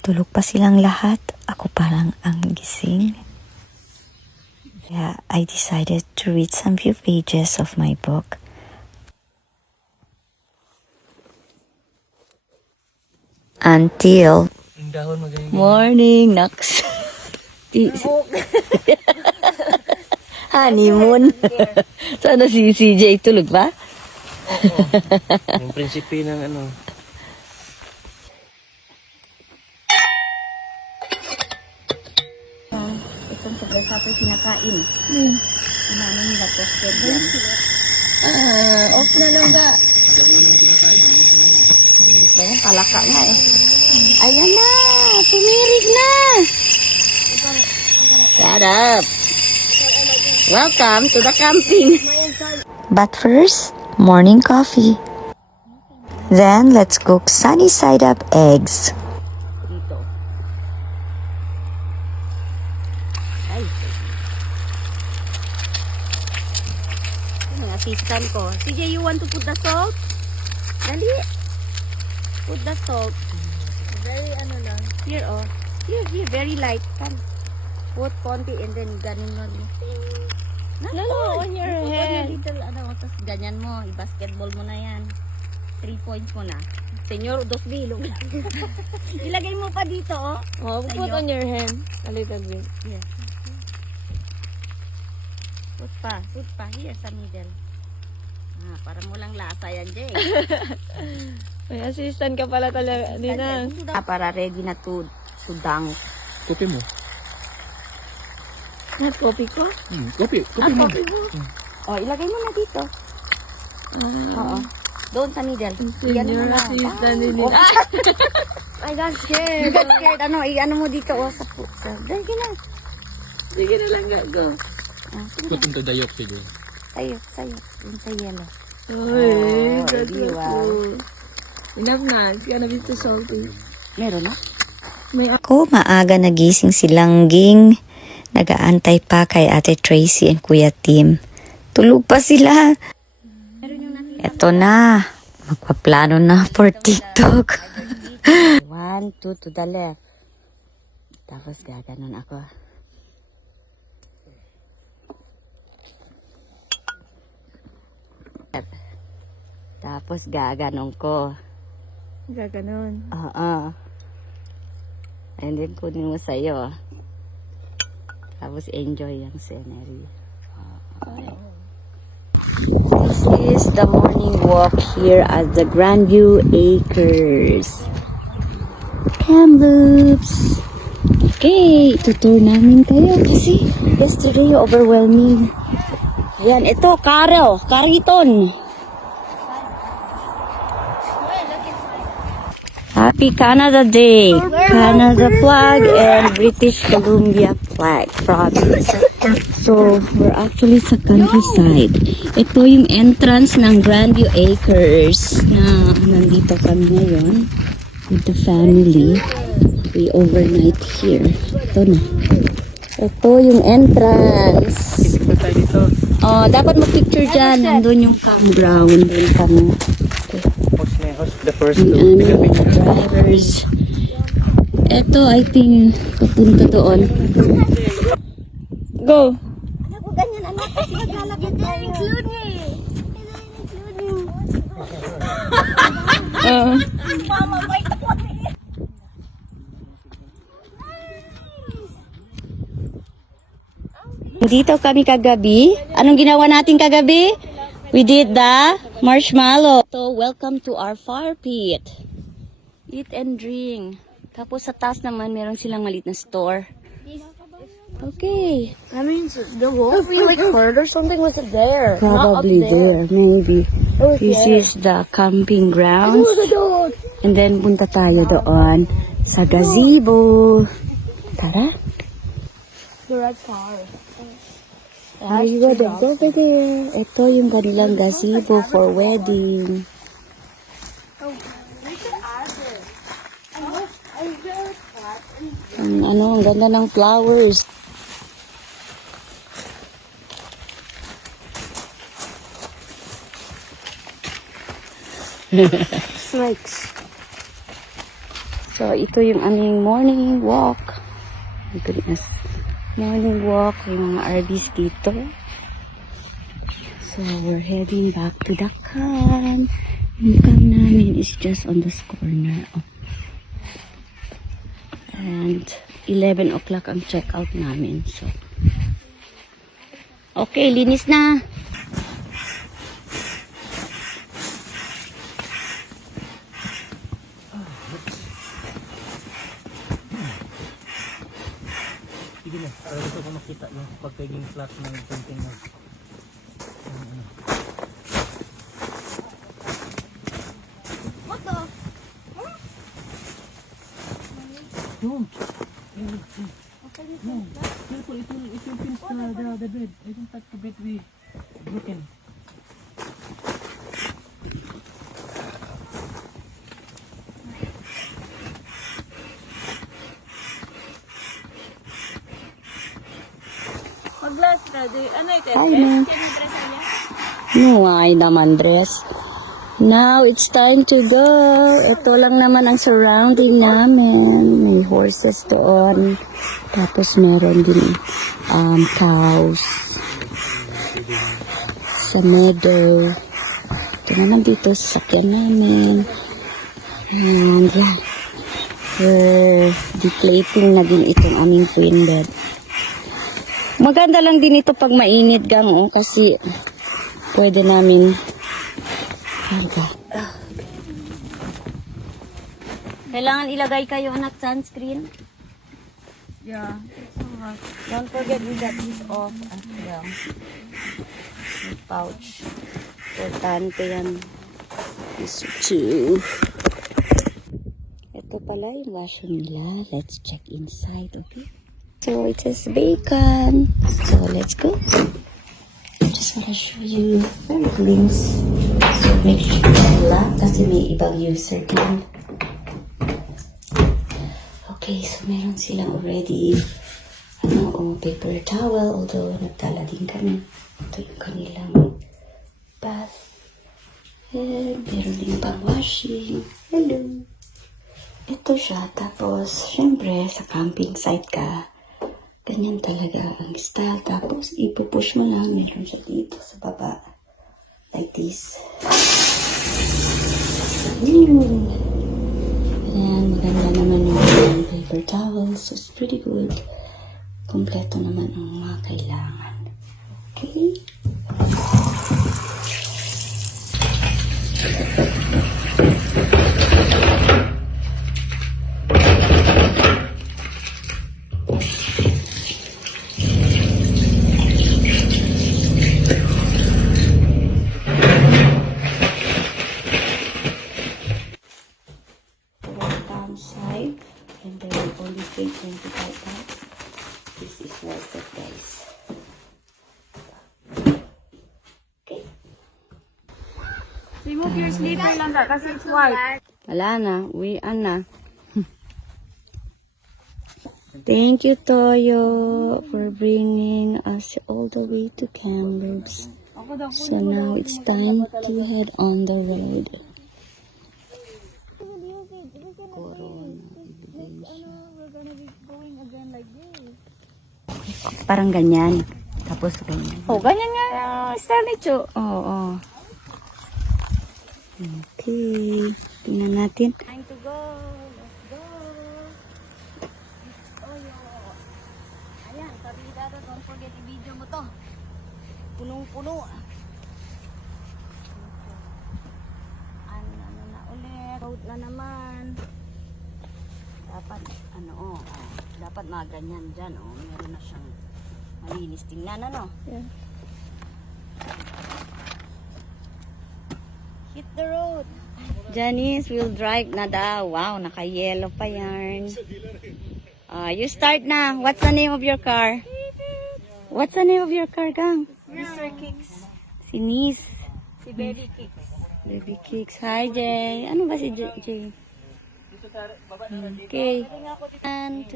Tulog pa silang lahat. Ako parang ang gising. Yeah, I decided to read some few pages of my book. Until morning, Nox. Honeymoon. Sana si CJ tulog ba? Yung prinsipe ng ano. Itong paglasa ko kinakain. Ano nila toasted yan? Off na lang ba? Kaya palaka nga eh. Ayan na! Tumirig na! Shut up! Welcome to the camping! But first, morning coffee. Then, let's cook sunny side up eggs. Dito. Ay. Mga assistant ko. CJ, you want to put the salt? Dali. Put the salt. Very ano lang. Here, oh. Here, very light. Come. Put konti and then ganin mo. Lalo, on your head. Little, ano, tapos ganyan mo. I-basketball mo na yan. 3 points mo na. Senyor, 2 bilog lang. Ilagay mo pa dito, oh. Oh, put on your hand a little bit. Yes. Put pa. Here sa middle. Para mo lang lasa yan, Jay. May assistant ka pala talaga, Nina. Para ready na to dunk. Kopi mo. Not copy ko? Kopi mo. Oh, ilagay mo na dito. Oo. Doon sa middle. Senior assistant ni Nina. I got scared. You got scared. Ano, i-ano mo dito, oh, sa dahil ka na. Sige na lang, go. Kutong kadayok siguro. Sayo. Yung sa yellow. Uy, that's di so ba? cool. Enough na. It's gonna be too salty. Meron na? Ako, maaga nagising si Langging. Nagaantay pa kay Ate Tracy and Kuya Tim. Tulog pa sila. Eto na. Magpaplano na for TikTok. 1, 2 to the left. Tapos gaganon ako. Tapos gaganon ko. Gaganon. Oo. And then kunin mo sa'yo. Tapos enjoy yung scenery. This is the morning walk here at the Grandview Acres. Kamloops! Okay, tutur namin kayo kasi yesterday overwhelming. Ayan, ito, Kariton. Happy Canada Day! Canada flag and British Columbia flag province. So, we're actually sa countryside. Ito yung entrance ng Grandview Acres na nandito kami ngayon with the family. We overnight here. Ito na. Ito yung entrance. Oh, dapat mag-picture dyan. Nandun yung campground. Doon kami. The first Drivers. Ito, I think, papunta doon. Go! Ako ganyan, anak. Kasi maglalagyan tayo. Include me. Mama, wait ako. Dito kami kagabi. Anong ginawa natin kagabi? We did the marshmallow. So, welcome to our fire pit. Eat and drink. Tapos sa taas naman, meron silang maliit na store. Okay. That means the wolf we like heard or something was there. Probably there, maybe. This is the camping grounds. And then, punta tayo doon sa gazebo. Tara. The red car. There you go, don't go over there. Ito yung kanilang gazebo for wedding. Ang ganda ng flowers. Snakes. So, ito yung aming morning walk. My goodness. Morning walk. Yung mga RVs dito. So, we're heading back to the camp. Yung camp namin is just on this corner. Oh. And 11 o'clock ang check-out namin. So, okay, linis na. Sige na, para gusto ko makita yung pagkaging flat ng container. No. No. Careful, it will pinch the bed. I don't touch the bed with broken. Mag-glass na. Ano ito? Hi, ma'am. No, ay naman dress. Now, it's time to go. Ito lang naman ang surrounding namin. May horses doon. Tapos meron din cows. Sa meadow. Ito naman dito sa sakyan namin. And yeah, we're deflating na din itong aming twin bed. Maganda lang din ito pag mainit gang kasi pwede namin kailangan ilagay kayo anak sunscreen. Yeah. Don't forget we got this off as well. May pouch. Importante yan. This too. Ito pala yung washer nila. Let's check inside, okay? So it says bacon. So let's go. Just wanna show you very glimpse. So make sure lock kasi may ibang user din. Okay, so meron silang already paper towel, although nagtala din kami. Ito yung kanilang bath. And meron din pang washing. Hello. Ito siya. Tapos, syempre, sa camping site ka, ganyan talaga ang style. Tapos, ipupush mo lang. Meron siya dito sa baba. Like this. Yun. Ayan, maganda naman yung paper towels. So, it's pretty good. Kompleto naman ang mga kailangan. Okay? Downside, and then only pay 25 bucks. This is worth it, guys. Okay. Remove your sleeper lang ka kasi it's white. Wala na, uwian na. Thank you, Toyo, for bringing us all the way to Cambridge. So now it's time to head on the road. Parang ganyan. Tapos ganyan. Oh, ganyan nga yung style ni Cho. Oo. Okay. Tingnan natin. Time to go. Let's go. Oyo. Ayan, sabi ni Dada, don't forget i-video mo to. Punong-puno. Ano na ulit. Road na naman. Dapat, dapat mga ganyan dyan, meron na siyang malinis. Tingnan, Yeah. Hit the road. Janice will drive na daw. Wow, naka-yellow pa yan. You start na. What's the name of your car? What's the name of your car, gang? Mr. Kicks. Si Nis. Si Baby Kicks. Baby Kicks. Hi, Jay. Ano ba si Jay? Okay. And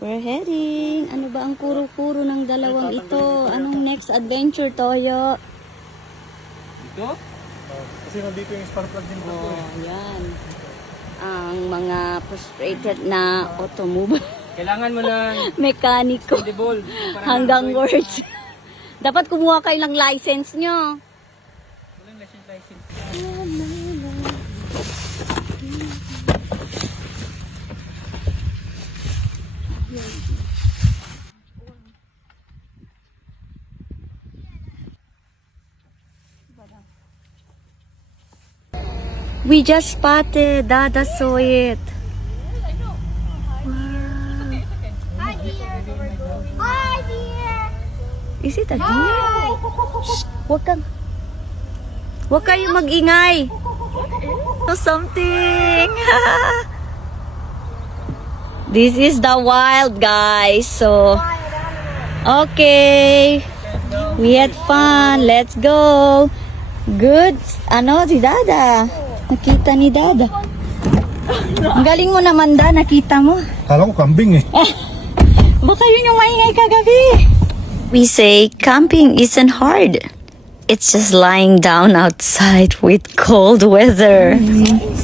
we're heading. Ano ba ang kuro-kuro ng dalawang ito? Anong next adventure, Toyo? Dito? Kasi nandito yung spark plug din ko. Yan. Ang mga frustrated na automobile Kailangan mo ng mekaniko edible. hanggang words. Dapat kumuha kayo ng license nyo. Walang license. We just spotted. Dada saw it. Hi, dear. Hi, dear. Is it a deer? Shh, Huwag kayong mag-ingay. So something. This is the wild, guys. So, okay. We had fun. Let's go. Good. Ano, si Dada. Nakita ni Dada. Ang galing mo naman, Da. Nakita mo. Kala ko kambing eh. Baka yun yung maingay kagabi. We say camping isn't hard. It's just lying down outside with cold weather.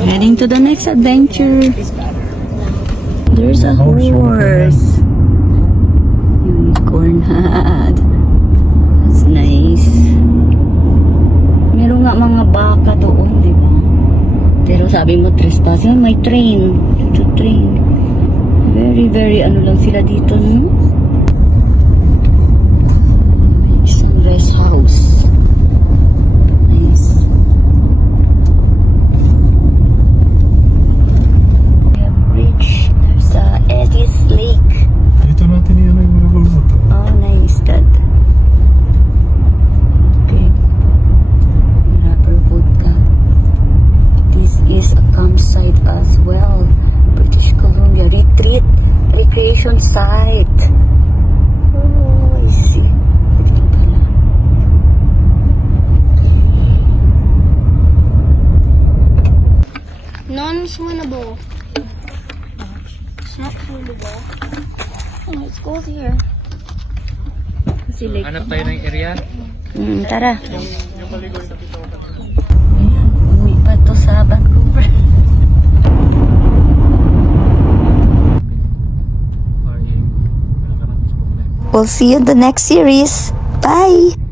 Heading to the next adventure. There's a horse. Unicorn hat. That's nice. Meron nga mga baka doon, di ba? Pero sabi mo, trespass. Yan, may train. Ito train. Very ano lang sila dito, no? May isang rest house. Nice. We have bridge. There's Eddie's Lake. Dito natin yan yung mga gulot. Oh, nice that. Okay. Rubber vodka. This is a campsite as well. British Columbia retreat recreation site. Oh, I see. Ito pala. Non-swimmable. It's not swimmable. Oh, let's go here. Kasi lake. Hanap tayo ng area. Tara. Ayan, uwi pa to sa Vancouver. We'll see you in the next series. Bye!